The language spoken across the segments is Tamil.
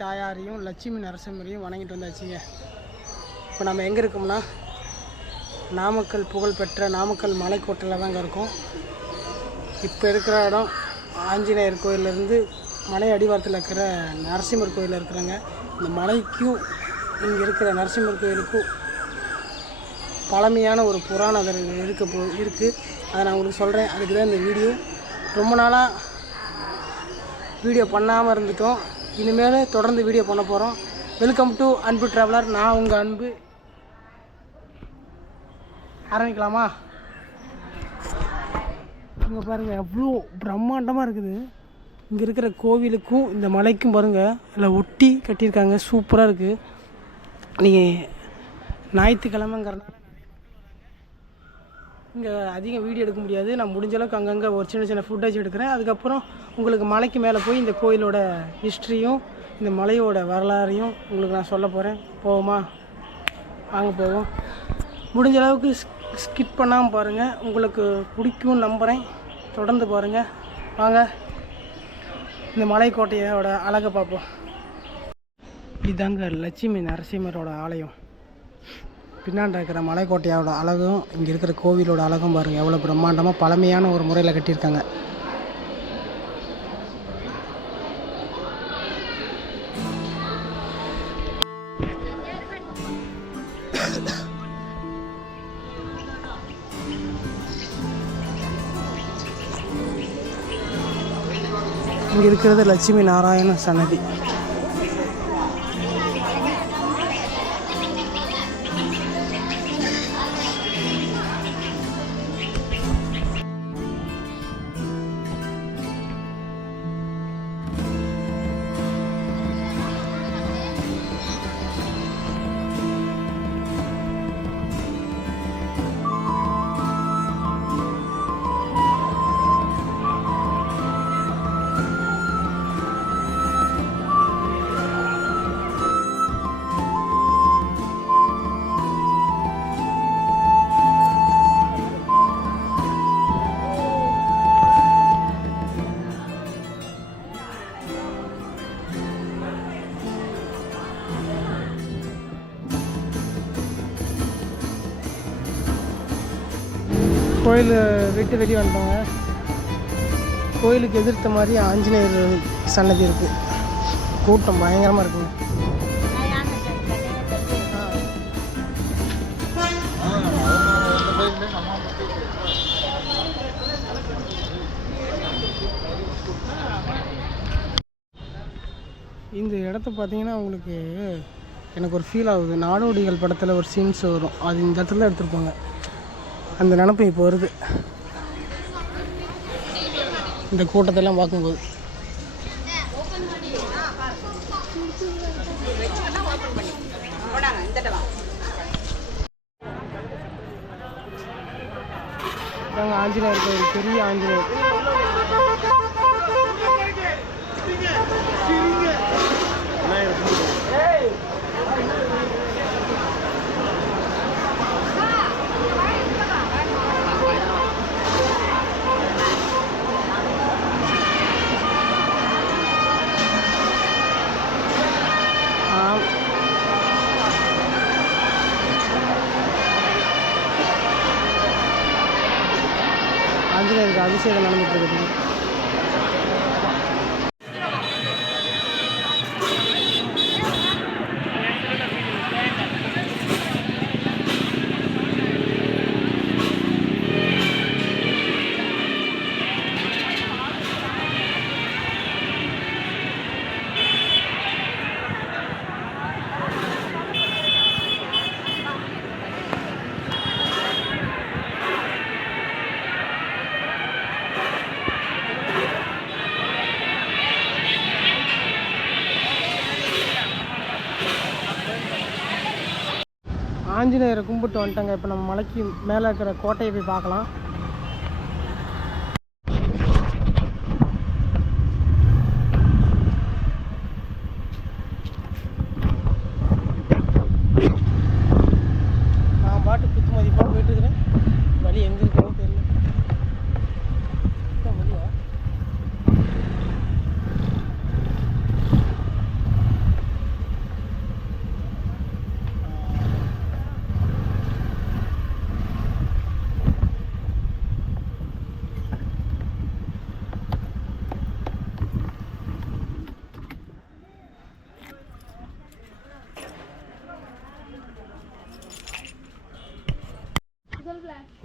தாயாரையும் லட்சுமி நரசிம்மரையும் வணங்கிட்டு வந்தாச்சுங்க. இப்போ நம்ம எங்கே இருக்கோம்னா நாமக்கல் புகழ்பெற்ற நாமக்கல் மலைக்கோட்டையில் தாங்க இருக்கோம். இப்போ இருக்கிற இடம் ஆஞ்சநேயர் கோயிலேருந்து மலை அடிவாரத்தில் இருக்கிற நரசிம்மர் கோயிலில் இருக்கிறாங்க. இந்த மலைக்கும் இங்கே இருக்கிற நரசிம்மர் கோயிலுக்கும் பழமையான ஒரு புராணம் இருக்குது. அதை நான் உங்களுக்கு சொல்கிறேன். அதுக்கு தான் இந்த வீடியோ. ரொம்ப நாளாக வீடியோ பண்ணாமல் இருந்துட்டோம். இனிமேல் தொடர்ந்து வீடியோ பண்ண போகிறோம். வெல்கம் டு அன்பு ட்ராவலர். நான் உங்கள் அன்பு. ஆரம்பிக்கலாமா? இங்கே பாருங்கள், எவ்வளோ பிரம்மாண்டமாக இருக்குது. இங்கே இருக்கிற கோவிலுக்கும் இந்த மலைக்கும் பாருங்கள், இல்லை ஒட்டி கட்டியிருக்காங்க. சூப்பராக இருக்குது. நீங்கள் ஞாயிற்றுக்கிழமைங்கிறனால இங்கே அதிகம் வீடியோ எடுக்க முடியாது. நான் முடிஞ்ச அளவுக்கு அங்கங்கே ஒரு சின்ன சின்ன ஃபுட்டேஜ் எடுக்கிறேன். அதுக்கப்புறம் உங்களுக்கு மலைக்கு மேலே போய் இந்த கோயிலோட ஹிஸ்ட்ரியும் இந்த மலையோட வரலாறையும் உங்களுக்கு நான் சொல்ல போகிறேன். போவோமா? வாங்க போவோம். முடிஞ்ச அளவுக்கு ஸ்கிப் பண்ணாமல் பாருங்கள். உங்களுக்கு பிடிக்கும்னு நம்புகிறேன். தொடர்ந்து பாருங்கள். வாங்க இந்த மலைக்கோட்டையோட அழகை பார்ப்போம். இதுதாங்க லட்சுமி நரசிம்மரோட ஆலயம். பின்னாண்ட இருக்கிற மலைக்கோட்டையோட அழகும் இங்கே இருக்கிற கோவிலோட அழகும் பாருங்கள், எவ்வளோ பிரம்மாண்டமாக பழமையான ஒரு முறையில் கட்டியிருக்காங்க. இங்கே இருக்கிறது லட்சுமி நாராயண சன்னதி. கோயில் விட்டு வெளியே வந்தோங்க. கோயிலுக்கு எதிர்த்த மாதிரி ஆஞ்சநேயர் சன்னதி இருக்குது. கூட்டம் பயங்கரமாக இருக்குங்க. இந்த இடத்த பார்த்தீங்கன்னா உங்களுக்கு எனக்கு ஒரு ஃபீல் ஆகுது. நாடோடிகள் படத்தில் ஒரு சீன்ஸ் வரும், அது இந்த இடத்துல எடுத்துருப்பாங்க. அந்த நினப்பு இப்போ வருது இந்த கூட்டத்தெல்லாம் பார்க்கும்போது. ஆஞ்சநேயர் கோயில், பெரிய ஆஞ்சநேயர். ஆஞ்சநேயருக்கு அபிஷேகம் நடந்துட்டு இருக்குது. ஆஞ்சநேயரை கும்பிட்டு வந்துட்டாங்க. இப்போ நம்ம மலைக்கு மேலே இருக்கிற கோட்டையை போய் பார்க்கலாம். நான் பாட்டு குத்து மதிப்பாக போயிட்டு இருக்கிறேன். வழி எங்கே இருக்கிறோம் தெரியல. வழியா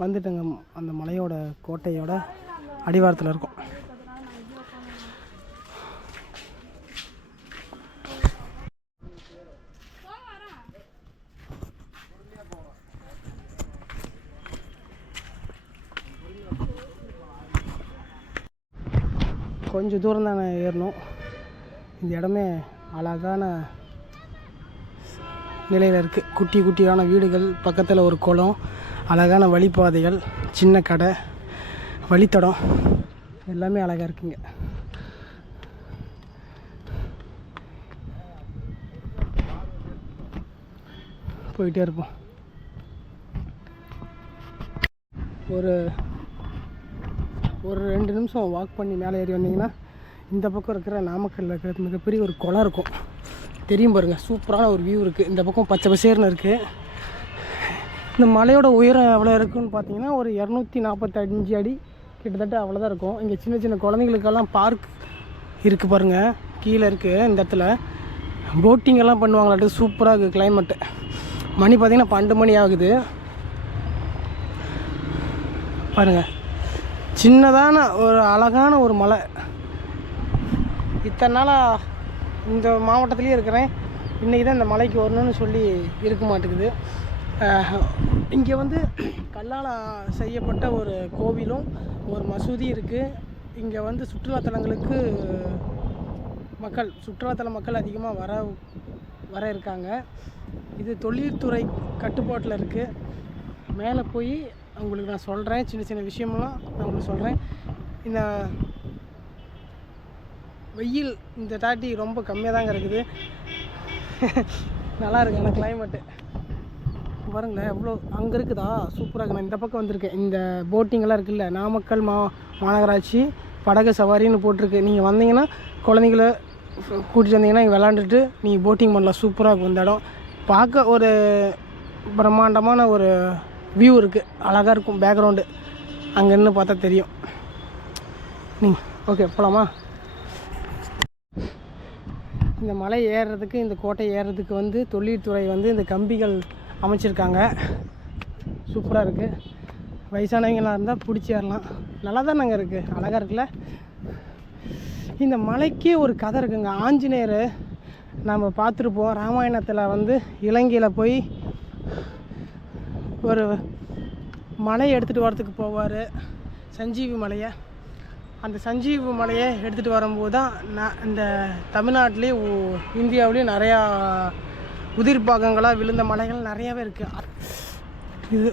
வந்துட்டுங்க. அந்த மலையோட கோட்டையோட அடிவாரத்தில் இருக்கும். கொஞ்சம் தூரம் தான் ஏறணும். இந்த இடமே அழகான நிலையில் இருக்குது. குட்டி குட்டியான வீடுகள், பக்கத்தில் ஒரு குளம், அழகான வழிப்பாதைகள், சின்ன கடை, வழித்தடம் எல்லாமே அழகாக இருக்குங்க. போயிட்டே இருப்போம். ஒரு 2 நிமிஷம் வாக் பண்ணி மேலே ஏறி வந்தீங்கன்னா இந்த பக்கம் இருக்கிற நாமக்கல்லில் இருக்கிற மிகப்பெரிய ஒரு குளம் இருக்கும். தெரியும் பாருங்கள், சூப்பரான ஒரு வியூ இருக்குது. இந்த பக்கம் பச்சை பசேர்னு இருக்குது. இந்த மலையோட உயரம் எவ்வளோ இருக்குதுன்னு பார்த்தீங்கன்னா ஒரு 245 அடி கிட்டத்தட்ட அவ்வளோதான் இருக்கும். இங்கே சின்ன சின்ன குழந்தைங்களுக்கெல்லாம் பார்க் இருக்குது பாருங்கள், கீழே இருக்குது. இந்த இடத்துல போட்டிங்கெல்லாம் பண்ணுவாங்களாட்டு. சூப்பராக இருக்குது கிளைமேட்டு. மணி பார்த்திங்கன்னா 12 மணி ஆகுது. பாருங்கள், சின்னதான ஒரு அழகான ஒரு மலை. இத்தனை நாளாக இந்த மாவட்டத்துலேயே இருக்கிறேன், இன்றைக்கி தான் இந்த மலைக்கு வரணும்னு சொல்லி இருக்க மாட்டேங்குது. இங்கே வந்து கல்லால் செய்யப்பட்ட ஒரு கோவிலும் ஒரு மசூதி இருக்குது. இங்கே வந்து சுற்றுலாத்தலங்களுக்கு சுற்றுலாத்தல மக்கள் அதிகமாக வர இருக்காங்க. இது தொழில்துறை கட்டுப்பாட்டில் இருக்குது. மேலே போய் உங்களுக்கு நான் சொல்கிறேன், சின்ன சின்ன விஷயமெல்லாம் நான் உங்களுக்கு சொல்கிறேன். இந்த வெயில் இந்த தாட்டி ரொம்ப கம்மியாக தாங்க இருக்குது. நல்லா இருக்கு அந்த கிளைமேட்டு. பாருங்களேன் எவ்வளோ அங்கே இருக்குதா, சூப்பராக இருக்கு. நான் இந்த பக்கம் வந்திருக்கேன். இந்த போட்டிங்கெல்லாம் இருக்குல்ல, நாமக்கல் மாநகராட்சி படகு சவாரின்னு போட்டிருக்கு. நீங்கள் வந்தீங்கன்னா குழந்தைங்கள கூட்டிகிட்டு வந்தீங்கன்னா இங்கே விளாண்டுட்டு நீங்கள் போட்டிங் பண்ணலாம். சூப்பராக இருக்கும் இந்த இடம். பார்க்க ஒரு பிரம்மாண்டமான ஒரு வியூ இருக்குது, அழகாக இருக்கும். பேக்ரவுண்டு அங்கே நின்று பார்த்தா தெரியும். ஓகே, போகலாமா? இந்த மலை ஏறுறதுக்கு, இந்த கோட்டை ஏறுறதுக்கு வந்து தொழில்துறை வந்து இந்த கம்பிகள் அமைச்சிருக்காங்க. சூப்பராக இருக்குது. வயசானவங்களாக இருந்தால் பிடிச்சி ஏறலாம். நல்லா தான் நாங்கள் இருக்குது, அழகாக இருக்குல்ல. இந்த மலைக்கே ஒரு கதை இருக்குங்க. ஆஞ்சநேயர் நம்ம பார்த்துருப்போம். ராமாயணத்தில் வந்து இலங்கையில் போய் ஒரு மலையை எடுத்துகிட்டு வரத்துக்கு போவார், சஞ்சீவி மலையை. அந்த சஞ்சீவி மலையை எடுத்துகிட்டு வரும்போது தான் இந்த தமிழ்நாட்டிலே இந்தியாவிலேயும் நிறையா உதிர் பாகங்களாக விழுந்த மலைகள் நிறையாவே இருக்குது. இது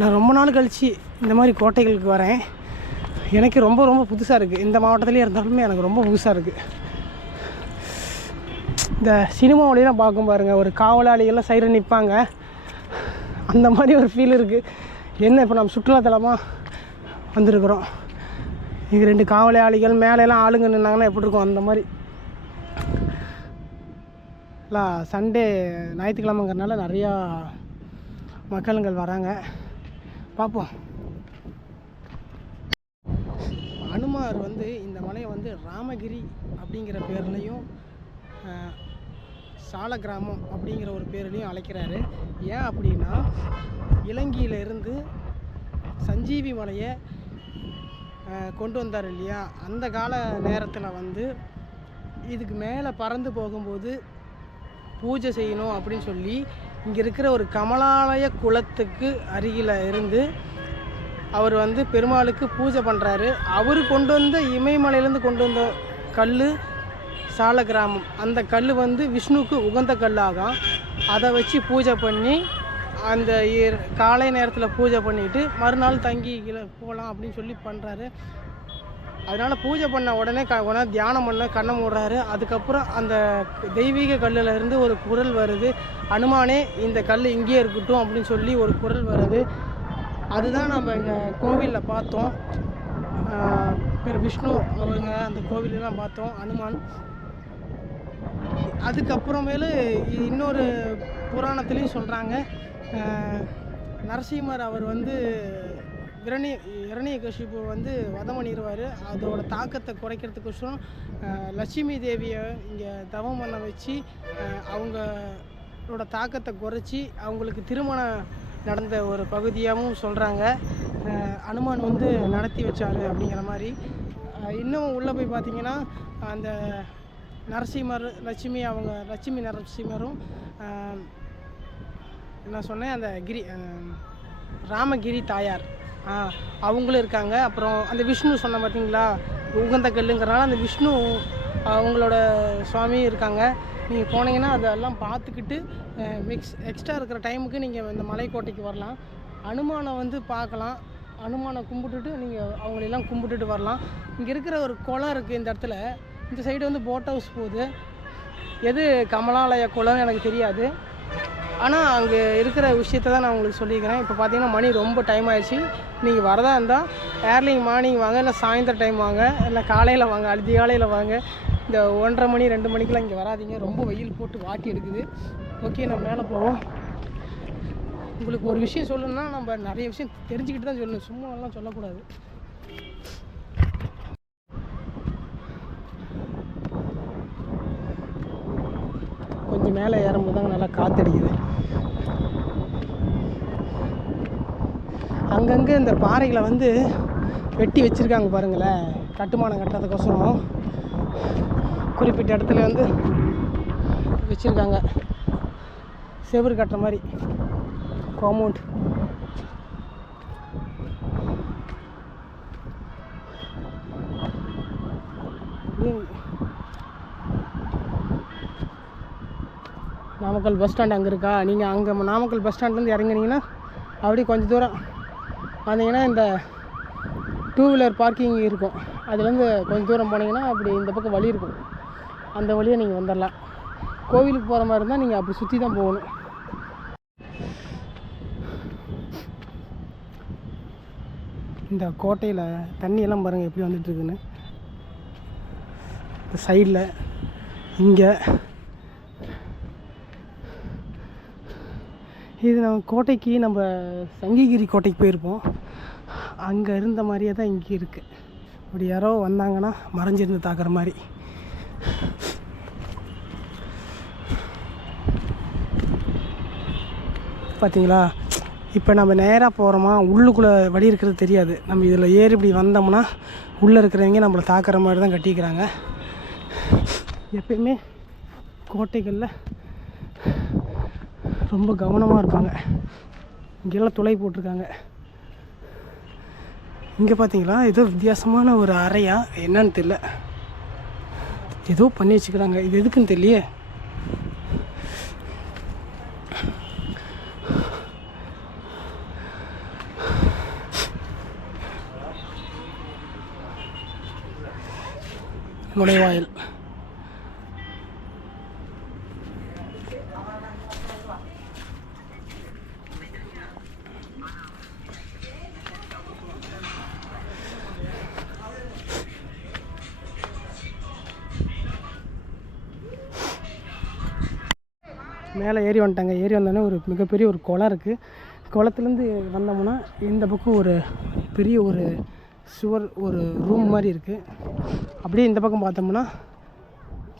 நான் ரொம்ப நாள் கழித்து இந்த மாதிரி கோட்டைகளுக்கு வரேன். எனக்கு ரொம்ப ரொம்ப புதுசாக இருக்குது. இந்த மாவட்டத்துலேயே இருந்தாலுமே எனக்கு ரொம்ப புதுசாக இருக்குது. இந்த சினிமாவிலாம் பார்க்கும் பாருங்கள், ஒரு காவலாளிகள்லாம் சைடில் நிற்பாங்க, அந்த மாதிரி ஒரு ஃபீல் இருக்குது. என்ன இப்போ நம்ம சுற்றுலாத்தலமாக வந்திருக்கிறோம். இது 2 காவலாளிகள் மேலெல்லாம் ஆளுங்க நின்னாங்கன்னா எப்படி இருக்கும், அந்த மாதிரி. இல்லை சண்டே ஞாயிற்றுக்கிழமைங்கிறதுனால நிறையா மக்களுங்கள் வராங்க. பார்ப்போம். அனுமார் வந்து இந்த மலையை வந்து ராமகிரி அப்படிங்கிற பேர்லையும் சால கிராமம் அப்படிங்கிற ஒரு பேர்லையும் அழைக்கிறாரு. ஏன் அப்படின்னா, இலங்கையிலிருந்து சஞ்சீவி மலையை கொண்டு வந்தார் இல்லையா, அந்த கால நேரத்தில் வந்து இதுக்கு மேலே பறந்து போகும்போது பூஜை செய்யணும் அப்படின்னு சொல்லி இங்கே இருக்கிற ஒரு கமலாலய குளத்துக்கு அருகில் இருந்து அவர் வந்து பெருமாளுக்கு பூஜை பண்ணுறாரு. அவர் கொண்டு வந்த இமயமலையிலேருந்து கொண்டு வந்த கல் சால கிராமம். அந்த கல் வந்து விஷ்ணுவுக்கு உகந்த கல்லாகும். அதை வச்சு பூஜை பண்ணி அந்த காலை நேரத்தில் பூஜை பண்ணிவிட்டு மறுநாள் தங்கி போகலாம் அப்படின்னு சொல்லி பண்ணுறாரு. அதனால் பூஜை பண்ண உடனே தியானம் பண்ண கண்ணை மூடுறாரு. அதுக்கப்புறம் அந்த தெய்வீக கல்லில் இருந்து ஒரு குரல் வருது, அனுமானே இந்த கல் இங்கேயே இருக்கட்டும் அப்படின்னு சொல்லி ஒரு குரல் வருது. அதுதான் நம்ம இங்கே கோவிலில் பார்த்தோம். பேர் விஷ்ணு அவங்க அந்த கோவிலெலாம் பார்த்தோம், அனுமான். அதுக்கப்புறமேலு இன்னொரு புராணத்துலேயும் சொல்கிறாங்க, நரசிம்மர் அவர் வந்து இரணியகசிபு வந்து வதம் பண்ணிடுவார். அதோட தாக்கத்தை குறைக்கிறதுக்கோசரம் லட்சுமி தேவியை இங்கே தவம் பண்ண வச்சு அவங்களோட தாக்கத்தை குறைச்சி அவங்களுக்கு திருமண நடந்த ஒரு பகுதியாகவும் சொல்கிறாங்க. அனுமான் வந்து நடத்தி வச்சார் அப்படிங்கிற மாதிரி. இன்னும் உள்ளே போய் பார்த்திங்கன்னா அந்த நரசிம்மர் லட்சுமி நரசிம்மரும் என்ன சொன்னேன் அந்த ராமகிரி தாயார் அவங்களும் இருக்காங்க. அப்புறம் அந்த விஷ்ணு சொன்ன பார்த்தீங்களா உகந்த கல்லுங்கிறனால அந்த விஷ்ணு அவங்களோட சுவாமி இருக்காங்க. நீங்கள் போனீங்கன்னா அதெல்லாம் பார்த்துக்கிட்டு எக்ஸ்ட்ரா இருக்கிற டைமுக்கு நீங்கள் இந்த மலைக்கோட்டைக்கு வரலாம். அனுமானை வந்து பார்க்கலாம். அனுமானை கும்பிட்டுட்டு நீங்கள் அவங்களெல்லாம் கும்பிட்டுட்டு வரலாம். இங்கே இருக்கிற ஒரு குளம் இருக்குது இந்த இடத்துல. இந்த சைடு வந்து போட் ஹவுஸ் போகுது. எது கமலாலய குளம்னு எனக்கு தெரியாது. ஆனால் அங்கே இருக்கிற விஷயத்த தான் நான் உங்களுக்கு சொல்லிக்கிறேன். இப்போ பார்த்தீங்கன்னா மணி ரொம்ப டைம் ஆயிடுச்சு. நீங்கள் வரதா இருந்தால் ஏர்லி மார்னிங் வாங்க, இல்லை சாயந்தரம் டைம் வாங்க, இல்லை காலையில் வாங்க, அதிகாலையில் வாங்க. இந்த 1:30 மணி 2 மணிக்கெலாம் இங்கே வராதிங்க. ரொம்ப வெயில் போட்டு வாட்டி எடுக்குது. ஓகே, நம்ம மேலே போவோம். உங்களுக்கு ஒரு விஷயம் சொல்லணும்னா நம்ம நிறைய விஷயம் தெரிஞ்சுக்கிட்டு தான் சொல்லணும், சும்மாலாம் சொல்லக்கூடாது. கொஞ்சம் மேலே ஏறும்போது தாங்க நல்லா காற்றடிக்குது. அங்கங்கே இந்த பாறைகளை வந்து வெட்டி வச்சுருக்காங்க பாருங்களேன், கட்டுமானம் கட்டுறதுக்கோசரம் குறிப்பிட்ட இடத்துல வந்து வச்சுருக்காங்க. செவுறு கட்டுற மாதிரி காம்பவுண்ட். நாமக்கல் பஸ் ஸ்டாண்ட் அங்கே இருக்கா? நீங்கள் அங்கே நாமக்கல் பஸ் ஸ்டாண்ட்லேருந்து இறங்குனீங்கன்னா அப்படியே கொஞ்சம் தூரம் வந்தீங்கன்னா இந்த 2 வீலர் பார்க்கிங் இருக்கும். அதுலேருந்து கொஞ்சம் தூரம் போனீங்கன்னா அப்படி இந்த பக்கம் வழி இருக்கும். அந்த வழியை நீங்கள் வந்துடலாம். கோவிலுக்கு போகிற மாதிரி இருந்தால் நீங்கள் அப்படி சுற்றி தான் போகணும். இந்த கோட்டையில் தண்ணியெல்லாம் பாருங்கள் எப்படி வந்துட்டுருக்குன்னு. இந்த சைடில் இங்கே இது நம்ம கோட்டைக்கு நம்ம சங்ககிரி கோட்டைக்கு போயிருப்போம். அங்கே இருந்த மாதிரியே தான் இங்கே இருக்குது. அப்படி யாரோ வந்தாங்கன்னா மறைஞ்சிருந்து தாக்குற மாதிரி. பார்த்தீங்களா? இப்போ நம்ம நேராக போகிறோமா, உள்ளுக்குள்ளே வழி இருக்கிறது தெரியாது. நம்ம இதில் ஏறி இப்படி வந்தோம்னா உள்ளே இருக்கிறவங்க நம்மளை தாக்குற மாதிரி தான் கட்டிக்கிறாங்க. எப்பயுமே கோட்டைகளில் ரொம்ப கவனமாக இருப்பாங்க. இங்கெல்லாம் துளை போட்டிருக்காங்க. இங்கே பார்த்தீங்களா, ஏதோ வித்தியாசமான ஒரு அறையா என்னன்னு தெரியல, ஏதோ பண்ணி வச்சுக்கிறாங்க. இது எதுக்குன்னு தெரியலையே. நுழைவாயில். மேலே ஏறி வந்துட்டாங்க. ஏறி வந்தோடனே ஒரு மிகப்பெரிய ஒரு குளம் இருக்குது. குளத்துலேருந்து வந்தோம்னா இந்த பக்கம் ஒரு பெரிய ஒரு சுவர், ஒரு ரூம் மாதிரி இருக்குது. அப்படியே இந்த பக்கம் பார்த்தோம்னா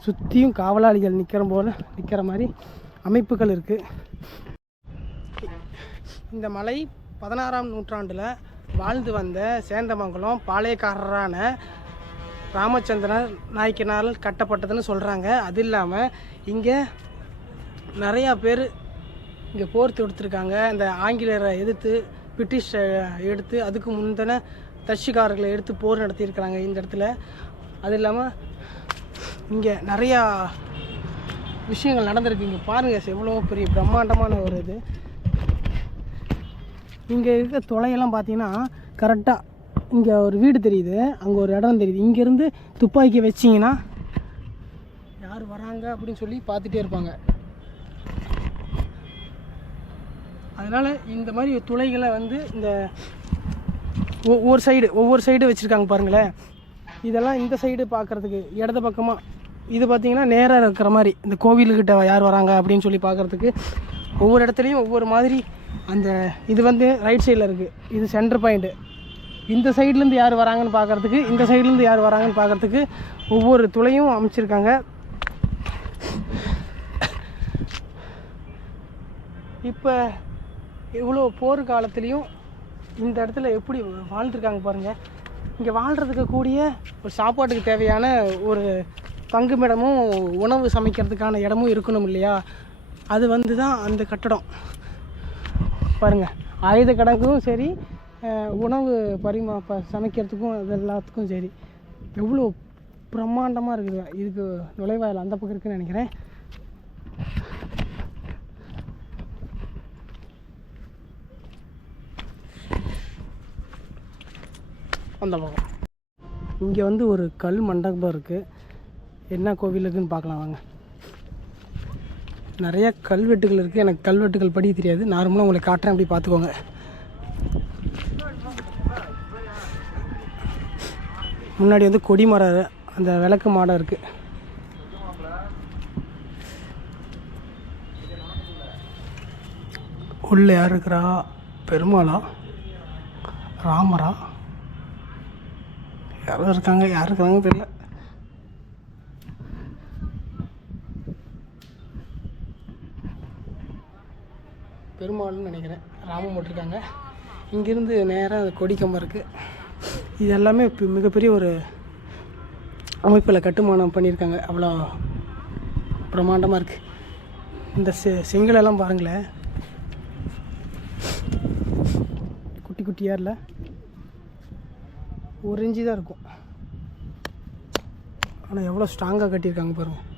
சுற்றியும் காவலாளிகள் நிற்கிற மாதிரி அமைப்புகள் இருக்குது. இந்த மலை 16ஆம் நூற்றாண்டில் வாழ்ந்து வந்த சேந்தமங்கலம் பாளையக்காரரான ராமச்சந்திரன் நாயக்கனால் கட்டப்பட்டதுன்னு சொல்கிறாங்க. அது இல்லாமல் இங்கே நிறையா பேர் இங்கே போர் தொடுத்துருக்காங்க. இந்த ஆங்கிலேயரை எதிர்த்து, பிரிட்டிஷை எடுத்து, அதுக்கு முந்தின டச்சுக்காரர்களை எடுத்து போர் நடத்தியிருக்கிறாங்க இந்த இடத்துல. அது இல்லாமல் இங்கே நிறையா விஷயங்கள் நடந்திருக்கு. இங்கே பாருங்கள், எவ்வளோ பெரிய பிரம்மாண்டமான ஒரு இது. இங்கே இருக்க தொலையெல்லாம் பார்த்தீங்கன்னா கரெக்டாக இங்கே ஒரு வீடு தெரியுது, அங்கே ஒரு இடம் தெரியுது. இங்கேருந்து துப்பாக்கி வச்சிங்கன்னா யார் வராங்க அப்படின்னு சொல்லி பார்த்துட்டே இருப்பாங்க. அதனால் இந்த மாதிரி துளைகளை வந்து இந்த ஒவ்வொரு சைடு வச்சுருக்காங்க பாருங்களேன். இதெல்லாம் இந்த சைடு பார்க்குறதுக்கு இடது பக்கமாக, இது பார்த்திங்கன்னா நேராக இருக்கிற மாதிரி இந்த கோவிலுக்கிட்ட யார் வராங்க அப்படின்னு சொல்லி பார்க்குறதுக்கு ஒவ்வொரு இடத்துலையும் ஒவ்வொரு மாதிரி. அந்த இது வந்து ரைட் சைடில் இருக்குது, இது சென்டர் பாயிண்ட்டு. இந்த சைட்லேருந்து யார் வராங்கன்னு பார்க்குறதுக்கு, இந்த சைட்லேருந்து யார் வராங்கன்னு பார்க்குறதுக்கு ஒவ்வொரு துளையும் அமைச்சிருக்காங்க. இப்போ எவ்வளோ போர் காலத்துலேயும் இந்த இடத்துல எப்படி வாழ்ந்துருக்காங்க பாருங்கள். இங்கே வாழ்கிறதுக்கு கூடிய ஒரு சாப்பாட்டுக்கு தேவையான ஒரு தங்குமிடமும் உணவு சமைக்கிறதுக்கான இடமும் இருக்கணும் இல்லையா? அது வந்து தான் அந்த கட்டடம் பாருங்கள். ஆயுத கிடங்கும் சரி, உணவு சமைக்கிறதுக்கும் அது எல்லாத்துக்கும் சரி எவ்வளோ பிரம்மாண்டமாக இருக்குது. இதுக்கு நுழைவாயில் அந்த பக்கம் இருக்குதுன்னு நினைக்கிறேன். அந்த பக்கம் இங்கே வந்து ஒரு கல் மண்டபம் இருக்குது. என்ன கோவில் இருக்குதுன்னு பார்க்கலாம் வாங்க. நிறைய கல்வெட்டுகள் இருக்குது. எனக்கு கல்வெட்டுகள் படிக்க தெரியாது. நார்மலாக உங்களை காட்டுறேன், அப்படி பார்த்துக்கோங்க. முன்னாடி வந்து கொடி மரம், அந்த விளக்கு மாடம் இருக்குது. உள்ள யார் இருக்கிறா? பெருமாளா, ராமரா, யாரும் இருக்காங்க. யார் இருக்கிறாங்க தெரியல. பெருமாள்னு நினைக்கிறேன். ராமம் போட்டிருக்காங்க. இங்கேருந்து நேராக கொடி கம்பம் இருக்குது. இது எல்லாமே மிகப்பெரிய ஒரு அமைப்பில் கட்டுமானம் பண்ணியிருக்காங்க. அவ்வளோ பிரம்மாண்டமாக இருக்குது. இந்த செங்கலெல்லாம் பாருங்களேன், குட்டி குட்டியாக இல்லை, ஒரு இன்ச்சு தான் இருக்கும். ஆனால் எவ்வளோ ஸ்ட்ராங்காக கட்டியிருக்காங்க பாருங்கள்.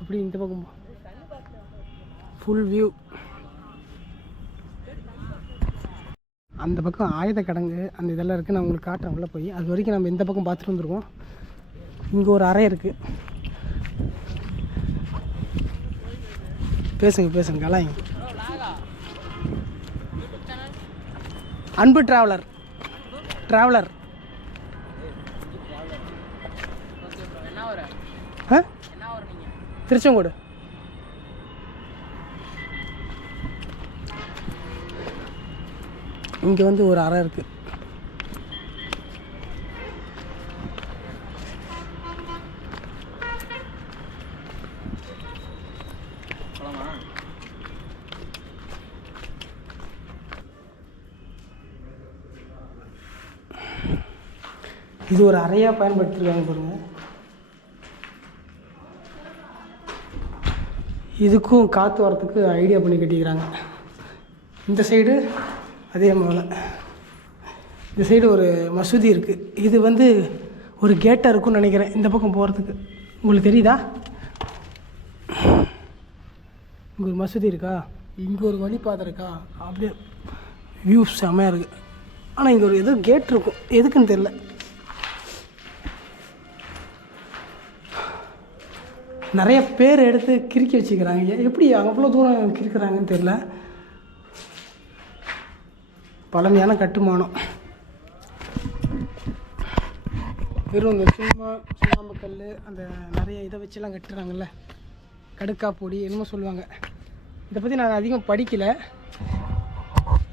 அப்படி இந்த பக்கம் ஃபுல் வியூ. அந்த பக்கம் ஆயுத கிடங்கு அந்த இதெல்லாம் இருக்குது. நான் உங்களுக்கு காட்டுறேன் உள்ள போய். அது வரைக்கும் நம்ம இந்த பக்கம் பார்த்துட்டு வந்துருக்கோம். இங்கே ஒரு அறை இருக்குது. பேசுங்க கலாயிங்க. அன்பு டிராவலர் திருச்செங்கோடு. இங்கே வந்து ஒரு அறை இருக்குது. இது ஒரு அறையாக பயன்படுத்திருக்காங்க பாருங்கள். இதுக்கும் காற்று வரத்துக்கு ஐடியா பண்ணி கட்டிக்கிறாங்க. இந்த சைடு அதே போல் இந்த சைடு ஒரு மசூதி இருக்குது. இது வந்து ஒரு கேட்டாக இருக்குன்னு நினைக்கிறேன் இந்த பக்கம் போகிறதுக்கு. உங்களுக்கு தெரியுதா? இங்கே ஒரு மசூதி இருக்கா, இங்கே ஒரு வழிபாதை இருக்கா, அப்படியே வியூ செம்மையாக இருக்குது. ஆனால் இங்கே ஒரு ஏதோ கேட் இருக்கும், எதுக்குன்னு தெரில. நிறைய பேர் எடுத்து கிறுக்கி வச்சுக்கிறாங்க. எப்படி அவ்வளோ தூரம் கிறுக்கிறாங்கன்னு தெரில. பழமையான கட்டுமானம். வெறும் இந்த சுண்ணாம்பு கல் அந்த நிறைய இதை வச்சுலாம் கட்டுறாங்கல்ல, கடுக்கா பொடி என்னமோ சொல்லுவாங்க. இதை பற்றி நான் அதிகம் படிக்கலை.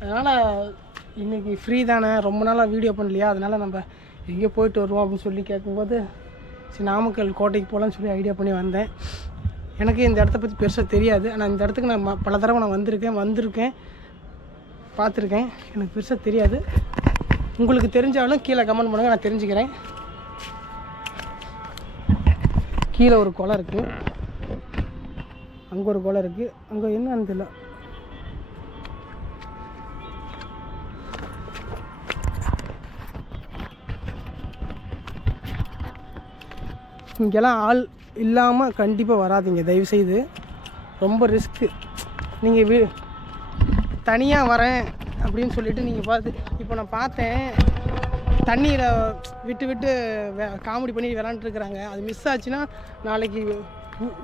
அதனால் இன்றைக்கி ஃப்ரீ தானே, ரொம்ப நாளாக வீடியோ பண்ணலையா, அதனால் நம்ம எங்கேயோ போயிட்டு வருவோம் அப்படின்னு சொல்லி கேட்கும்போது சரி நாமக்கல் கோட்டைக்கு போகலான்னு சொல்லி ஐடியா பண்ணி வந்தேன். எனக்கு இந்த இடத்த பற்றி பெருசாக தெரியாது. ஆனால் இந்த இடத்துக்கு நான் பல தடவை நான் வந்திருக்கேன் பார்த்துருக்கேன். எனக்கு பெருசாக தெரியாது. உங்களுக்கு தெரிஞ்சாலும் கீழே கமெண்ட் பண்ணுங்கள், நான் தெரிஞ்சுக்கிறேன். கீழே ஒரு குளம் இருக்குது, அங்கே ஒரு குளம் இருக்குது. அங்கே என்னன்னு தெரியல. இங்கெல்லாம் ஆள் இல்லாமல் கண்டிப்பாக வராதிங்க தயவுசெய்து. ரொம்ப ரிஸ்க்கு. நீங்கள் தனியாக வரேன் அப்படின்னு சொல்லிவிட்டு நீங்கள் இப்போ நான் பார்த்தேன் தண்ணியில் விட்டு காமெடி பண்ணி விளாண்டுருக்குறாங்க. அது மிஸ் ஆச்சுன்னா நாளைக்கு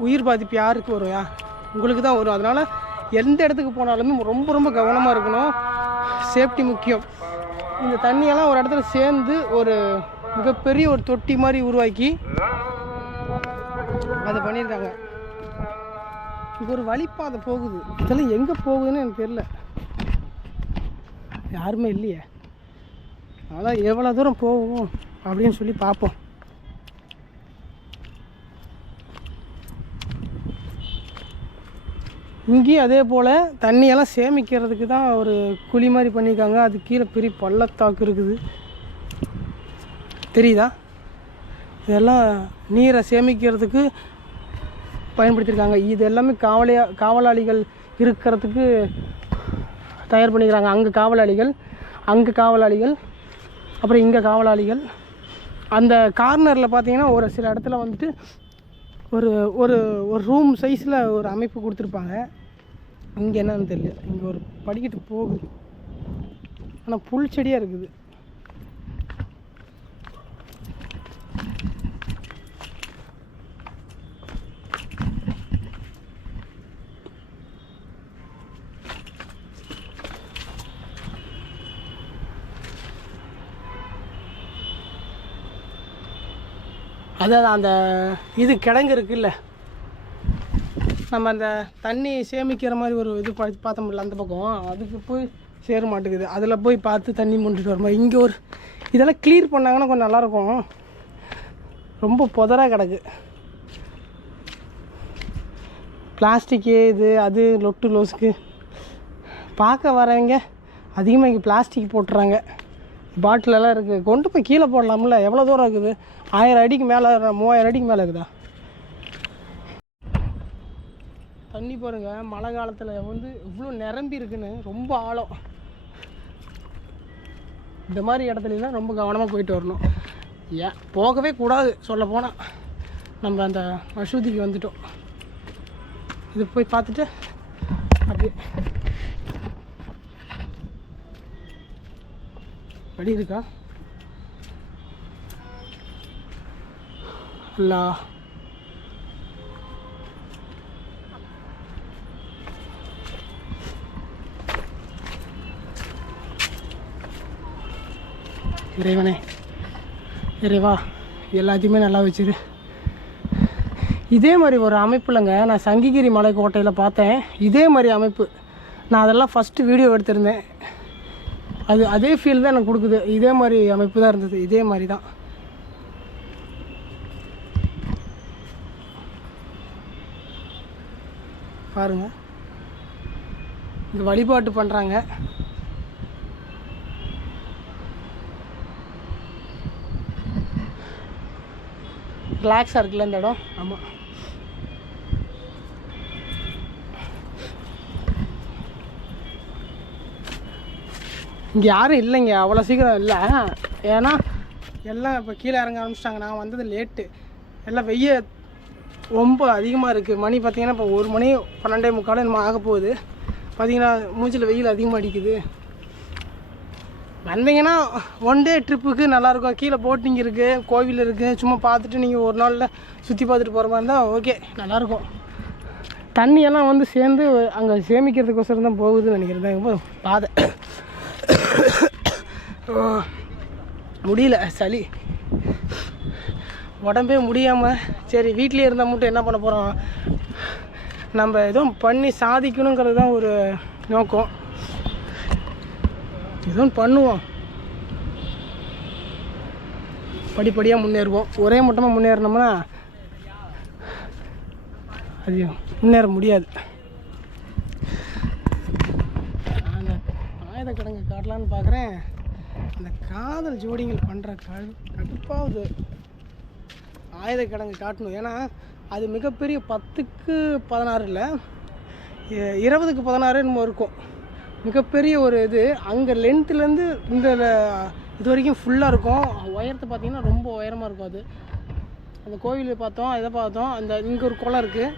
உயிர் பாதிப்பு யாருக்கு வரும்? உங்களுக்கு தான் வரும். அதனால் எந்த இடத்துக்கு போனாலுமே ரொம்ப கவனமாக இருக்கணும். சேஃப்டி முக்கியம். இந்த தண்ணியெல்லாம் ஒரு இடத்துல சேர்ந்து ஒரு மிகப்பெரிய ஒரு தொட்டி மாதிரி உருவாக்கி அதை பண்ணியிருக்காங்க. இங்கே ஒரு வழிப்பாதை போகுது. இதெல்லாம் எங்கே போகுதுன்னு எனக்கு தெரியல. யாருமே இல்லையே. அதான் எவ்வளோ தூரம் போகும் அப்படின்னு சொல்லி பார்ப்போம். இங்கேயும் அதே போல் தண்ணியெல்லாம் சேமிக்கிறதுக்கு தான் ஒரு குழி மாதிரி பண்ணியிருக்காங்க. அது கீழே பெரிய பள்ளத்தாக்கு இருக்குது, தெரியுதா? இதெல்லாம் நீரை சேமிக்கிறதுக்கு பயன்படுத்தியிருக்காங்க. இது எல்லாமே காவலாளிகள் இருக்கிறதுக்கு தயார் பண்ணிக்கிறாங்க. அங்கே காவலாளிகள், அப்புறம் இங்கே காவலாளிகள். அந்த கார்னரில் பார்த்தீங்கன்னா ஒரு சில இடத்துல வந்துட்டு ஒரு ஒரு ஒரு ரூம் சைஸில் ஒரு அமைப்பு கொடுத்துருப்பாங்க. இங்கே என்னன்னு தெரியல, இங்கே ஒரு படிக்கட்டு போகுது, ஆனால் புல் செடியாக இருக்குது. அதாவது அந்த இது கிடங்கு இருக்குல்ல, நம்ம அந்த தண்ணி சேமிக்கிற மாதிரி ஒரு இது பார்த்தோம்ல அந்த பக்கம், அதுக்கு போய் சேர மாட்டேங்குது. அதில் போய் பார்த்து தண்ணி மூண்டுட்டு வர மாதிரி. இங்கே ஒரு இதெல்லாம் க்ளீன் பண்ணாங்கன்னா கொஞ்சம் நல்லாயிருக்கும். ரொம்ப புதராக கிடக்கு, பிளாஸ்டிக்கு இது அது லொட்டு லோஸுக்கு. பார்க்க வரவங்க அதிகமாக இங்கே பிளாஸ்டிக் போட்டுறாங்க. பாட்டிலெல்லாம் இருக்குது, கொண்டு போய் கீழே போடலாம்ல. எவ்வளோ தூரம் இருக்குது? 1000 அடிக்கு மேலே, 3000 அடிக்கு மேலே இருக்குதா தண்ணி? பாருங்கள், மழை காலத்தில் வந்து இவ்வளோ நிரம்பி இருக்குன்னு. ரொம்ப ஆழம். இந்த மாதிரி இடத்துலலாம் ரொம்ப கவனமாக போயிட்டு வரணும். ஏன் போகவே கூடாது சொல்ல போனால். நம்ம அந்த மசூதிக்கு வந்துட்டோம். இது போய் பார்த்துட்டு அப்படியே வழி இருக்கா அல்லா? இறைவனே, இறைவா எல்லாத்தையுமே நல்லா வச்சிரு. இதே மாதிரி ஒரு அமைப்புலங்க நான் சங்கிகிரி மலைக்கோட்டையில் பார்த்தேன். இதே மாதிரி அமைப்பு. நான் அதெல்லாம் ஃபஸ்ட்டு வீடியோ எடுத்திருந்தேன். அதே ஃபீல் தான் எனக்கு கொடுக்குது. இதே மாதிரி அமைப்பு தான் இருந்தது, இதே மாதிரி தான். பாருங்கள், இங்கே வழிபாட்டு பண்ணுறாங்க. ரிலாக்ஸாக இருக்குல்ல இந்த இடம்? ஆமாம். இங்கே யாரும் இல்லைங்க, அவ்வளோ சீக்கிரம் இல்லை. ஏன்னா எல்லாம் இப்போ கீழே இறங்க ஆரம்பிச்சிட்டாங்க. நான் வந்தது லேட்டு. எல்லாம் வெய்ய ரொம்ப அதிகமாக இருக்குது. மணி பார்த்திங்கன்னா இப்போ 1 மணி 12:45 நம்ம ஆக போகுது. பார்த்திங்கன்னா மூஞ்சில் வெயில் அதிகமாக அடிக்குது. வந்தீங்கன்னா ஒன் டே ட்ரிப்புக்கு நல்லாயிருக்கும். கீழே போட்டிங் இருக்குது, கோவில் இருக்குது. சும்மா பார்த்துட்டு நீங்கள் ஒரு நாளில் சுற்றி பார்த்துட்டு போகிற மாதிரி இருந்தால் ஓகே, நல்லாயிருக்கும். தண்ணியெல்லாம் வந்து சேர்ந்து அங்கே சேமிக்கிறதுக்கோசரம் தான் போகுதுன்னு நினைக்கிறேன். பாதை முடியல, சளி உடம்பே முடியாமல். சரி, வீட்லேயே இருந்தால் மட்டும் என்ன பண்ண போகிறோம்? நம்ம எதுவும் பண்ணி சாதிக்கணுங்கிறது தான் ஒரு நோக்கம். எதுவும் பண்ணுவோம், படிப்படியாக முன்னேறுவோம். ஒரே மட்டமாக முன்னேறினோம்னா அது முன்னேற முடியாது. நாங்கள் ஆயுத கிடங்கு காட்டலான்னு பார்க்குறேன். அந்த காதல் ஜோடிகள் பண்ணுற கடுப்பாகுது. ஆயுத கிடங்கு காட்டணும். ஏன்னா அது மிகப்பெரிய 10க்கு 16 இல்லை, 20க்கு 16 என்னமோ இருக்கும். மிகப்பெரிய ஒரு இது. அங்கே லென்த்துலேருந்து இந்த இது வரைக்கும் ஃபுல்லாக இருக்கும். உயரத்தை பார்த்திங்கன்னா ரொம்ப உயரமாக இருக்கும். அது அந்த கோவில் பார்த்தோம், இதை பார்த்தோம். அந்த இங்கே ஒரு குளம் இருக்குது.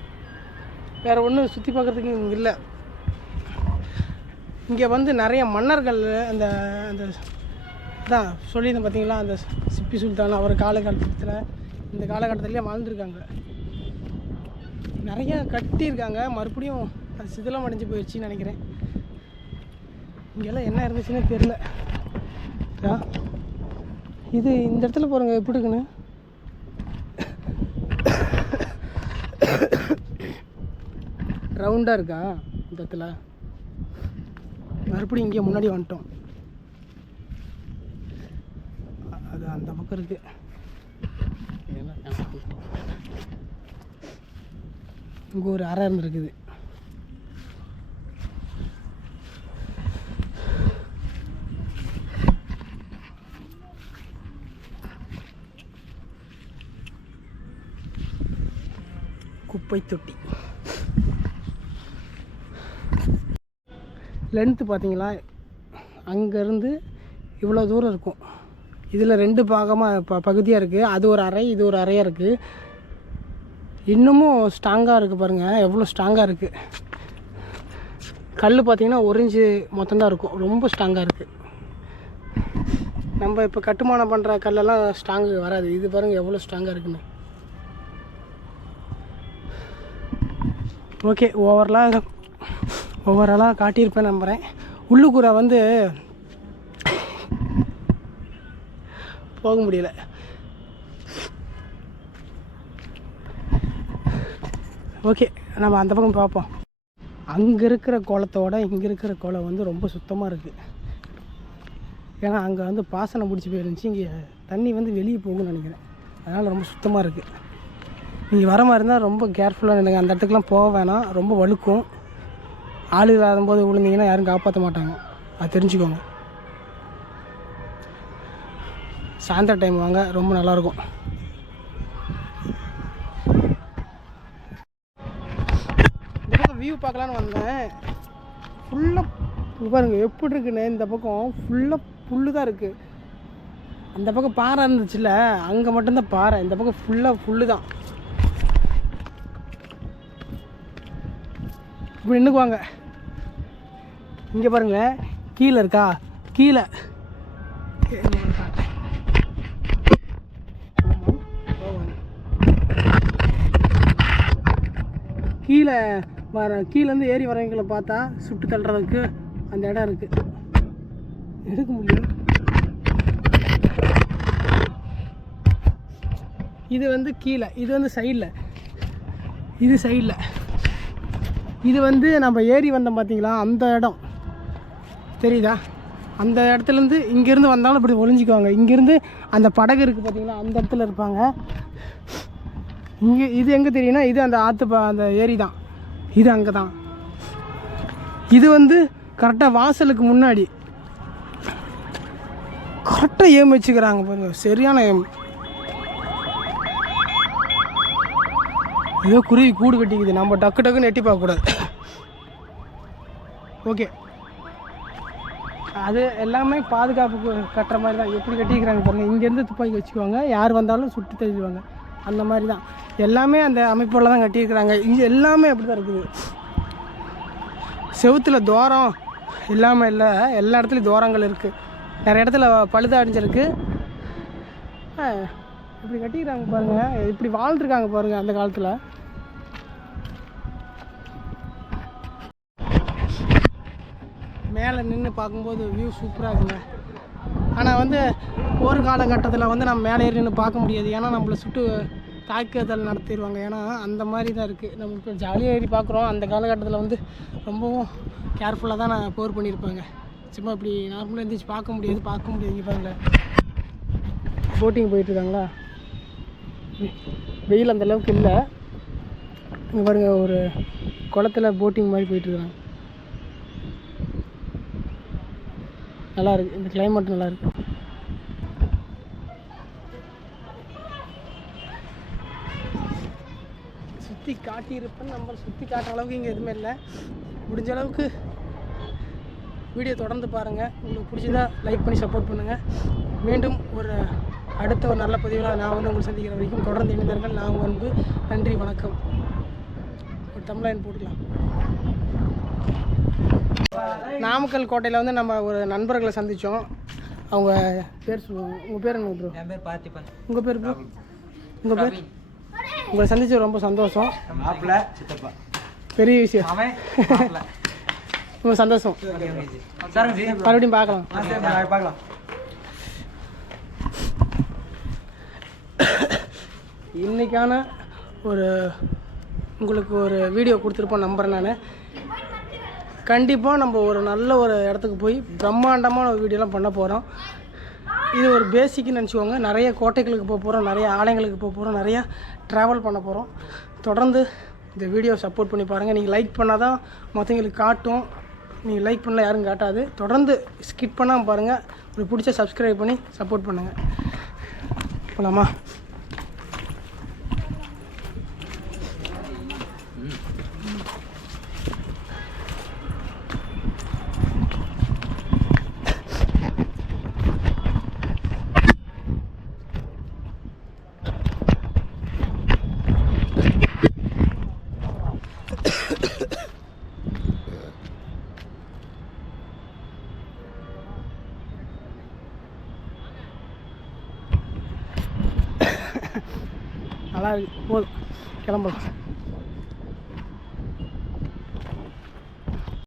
வேறு ஒன்றும் சுற்றி பார்க்குறதுக்கு இங்கே இல்லை. இங்கே வந்து நிறைய மன்னர்கள் அந்த அந்த தான் சொல்லியிருந்தேன் பார்த்தீங்களா, அந்த சிப்பி சுல்தான் அவர் காலகட்டத்தில், இந்த காலகட்டத்திலே வாழ்ந்துருக்காங்க. நிறையா கட்டியிருக்காங்க. மறுபடியும் அது சிதிலம் அடைஞ்சு போயிடுச்சின்னு நினைக்கிறேன். இங்கெல்லாம் என்ன இருந்துச்சுன்னே தெரில. இது இந்த இடத்துல பாருங்கள் எப்படி இருக்குன்னு. ரவுண்டாக இருக்கா இந்த இடத்துல? மறுபடியும் இங்கே முன்னாடி வந்துட்டோம். அது அந்த பக்கம் இருக்குது. இங்கே ஒரு அறை இருந்துருக்குது. குப்பை தொட்டி லென்த்து பார்த்தீங்களா, அங்கேருந்து இவ்வளோ தூரம் இருக்கும். இதில் 2 பாகமாக பகுதியாக இருக்குது. அது ஒரு அறை, இது ஒரு அறையாக இருக்குது. இன்னமும் ஸ்ட்ராங்காக இருக்குது பாருங்கள், எவ்வளோ ஸ்ட்ராங்காக இருக்குது. கல் பார்த்திங்கன்னா 1 இன்ச்சு மொத்தம்தான் இருக்கும். ரொம்ப ஸ்ட்ராங்காக இருக்குது. நம்ம இப்போ கட்டுமானம் பண்ணுற கல்லெல்லாம் ஸ்ட்ராங்கு வராது. இது பாருங்கள் எவ்வளோ ஸ்ட்ராங்காக இருக்குன்னு. ஓகே, ஓவராலாக காட்டியிருப்பேன் நம்புகிறேன். உள்ளுக்குறை வந்து போக முடியல. ஓகே, நம்ம அந்த பக்கம் பார்ப்போம். அங்கே இருக்கிற குளத்தோட இங்கே இருக்கிற குளம் வந்து ரொம்ப சுத்தமாக இருக்குது. ஏன்னா அங்கே வந்து பாசனம் பிடிச்சி போயிருந்துச்சு. இங்கே தண்ணி வந்து வெளியே போகும்னு நினைக்கிறேன். அதனால் ரொம்ப சுத்தமாக இருக்குது. நீங்கள் வர மாதிரி இருந்தால் ரொம்ப கேர்ஃபுல்லாக இருந்துங்க. அந்த இடத்துக்குலாம் போக வேணாம், ரொம்ப வழுக்கும். ஆள் இல்லாத போது விழுந்தீங்கன்னா யாரும் காப்பாற்ற மாட்டாங்க, அது தெரிஞ்சுக்கோங்க. சாயந்தர டைம் வாங்க, ரொம்ப நல்லாயிருக்கும். இந்த பக்கம் வியூ பார்க்கலான்னு வந்தேன். ஃபுல்லாக பாருங்கள் எப்படி இருக்குன்னு. இந்த பக்கம் ஃபுல்லாக புல்லு தான் இருக்குது. அந்த பக்கம் பாறை இருந்துச்சுல்ல, அங்கே மட்டும்தான் பாறை. இந்த பக்கம் ஃபுல்லாக புல்லு தான். இப்படி நின்றுக்குவாங்க. இங்கே பாருங்களேன், கீழே இருக்கா, கீழே கீழே கீழேருந்து ஏறி வரவங்களை பார்த்தா சுட்டு தள்ளுறதுக்கு அந்த இடம் இருக்குது. எடுக்க முடியும். இது வந்து கீழே, இது வந்து சைடில், இது சைடில். இது வந்து நம்ம ஏறி வந்தோம் பார்த்தீங்களா, அந்த இடம் தெரியுதா? அந்த இடத்துலேருந்து இங்கேருந்து வந்தாலும் இப்படி ஒளிஞ்சிக்குவாங்க. இங்கேருந்து அந்த படகு இருக்குது பார்த்தீங்களா, அந்த இடத்துல இருப்பாங்க. இங்கே இது எங்கே தெரியும்னா, இது அந்த அந்த ஏரி தான். இது அங்கே தான். இது வந்து கரெக்டாக வாசலுக்கு முன்னாடி கரெக்டாக ஏம் வச்சுக்கிறாங்க பாருங்க, சரியான ஏம். ஏதோ குருவி கூடு கட்டிக்குது, நம்ம டக்கு டக்குன்னு எட்டி பார்க்கக்கூடாது. ஓகே, அது எல்லாமே பாதுகாப்புக்கு கட்டுற மாதிரி தான். எப்படி கட்டிக்கிறாங்க பாருங்கள். இங்கேருந்து துப்பாக்கி வச்சுக்குவாங்க, யார் வந்தாலும் சுட்டு தள்ளிடுவாங்க. அந்த மாதிரி தான் எல்லாமே அந்த அமைப்போடு தான் கட்டியிருக்கிறாங்க. இங்கே எல்லாமே அப்படி தான் இருக்குது. செவுத்தில் துவாரம் இல்லாமல் இல்லை, எல்லா இடத்துலையும் துவாரங்கள் இருக்குது. நிறைய இடத்துல பழுத அடிஞ்சிருக்கு. இப்படி கட்டிக்கிறாங்க பாருங்கள், இப்படி வாழ்ந்துருக்காங்க பாருங்கள் அந்த காலத்தில். மேலே நின்று பார்க்கும்போது வியூ சூப்பராக இருக்குங்க. ஆனால் வந்து ஒரு காலகட்டத்தில் வந்து நம்ம மேலே ஏறி நின்று பார்க்க முடியாது. ஏன்னா நம்மளை சுட்டு தாக்குதல் நடத்திடுவாங்க. ஏன்னா அந்த மாதிரி தான் இருக்குது. நம்ம இப்போ ஜாலியாக ஏறி பார்க்குறோம். அந்த காலகட்டத்தில் வந்து ரொம்பவும் கேர்ஃபுல்லாக தான் நான் போர் பண்ணியிருப்பாங்க. சும்மா இப்படி நார்மலாக இருந்துச்சு பார்க்க முடியாது. இங்கே பாருங்கள், போட்டிங் போயிட்டுருக்காங்களா. வெயில் அந்தளவுக்கு இல்லை. இங்கே பாருங்கள், ஒரு குளத்தில் போட்டிங் மாதிரி போயிட்டுருக்காங்க. நல்லாயிருக்கு, இந்த கிளைமேட் நல்லாயிருக்கு. சுற்றி காட்டியிருப்பேன். நம்ம சுற்றி காட்டுற அளவுக்கு இங்கே எதுவுமே இல்லை. முடிஞ்ச அளவுக்கு வீடியோ தொடர்ந்து பாருங்கள். உங்களுக்கு பிடிச்சதா லைக் பண்ணி சப்போர்ட் பண்ணுங்கள். மீண்டும் ஒரு அடுத்த ஒரு நல்ல பதிவில் நான் வந்து உங்களுக்கு சந்திக்கிற வரைக்கும் தொடர்ந்து இணைந்தார்கள். நான் உங்கள் அன்பு. நன்றி, வணக்கம். ஒரு தமிழ்லைன் போட்டுக்கலாம். நாமக்கல் கோட்டையில் வந்து நம்ம ஒரு நண்பர்களை சந்தித்தோம். அவங்க பேர் சொல்லுவாங்க. உங்கள் பேர் என்ன ப்ரோ? என் பேர் பார்த்திபன். உங்கள் பேர் ப்ரோ? உங்கள் பேர்? உங்களை சந்திச்சு ரொம்ப சந்தோஷம். பெரிய விஷயம், ரொம்ப சந்தோஷம். மறுபடியும் பார்க்கலாம். இன்றைக்கான ஒரு உங்களுக்கு ஒரு வீடியோ கொடுத்துருப்போம் நம்புகிறேன். நான் கண்டிப்பாக நம்ம ஒரு நல்ல ஒரு இடத்துக்கு போய் பிரம்மாண்டமான ஒரு வீடியோலாம் பண்ண போகிறோம். இது ஒரு பேசிக்னு நினச்சிக்கோங்க. நிறைய கோட்டைகளுக்கு போக போகிறோம், நிறைய ஆலயங்களுக்கு போக போகிறோம், நிறையா ட்ராவல் பண்ண போகிறோம். தொடர்ந்து இந்த வீடியோ சப்போர்ட் பண்ணி பாருங்கள். நீங்கள் லைக் பண்ணால் தான் மற்றவங்களுக்கு காட்டும். நீங்கள் லைக் பண்ணல யாரும் காட்டாது. தொடர்ந்து ஸ்கிப் பண்ணாமல் பாருங்கள். உங்களுக்கு பிடிச்ச சப்ஸ்கிரைப் பண்ணி சப்போர்ட் பண்ணுங்கள். போகலாமா? நல்லா இருக்கு. போதும், கிளம்பலாம்.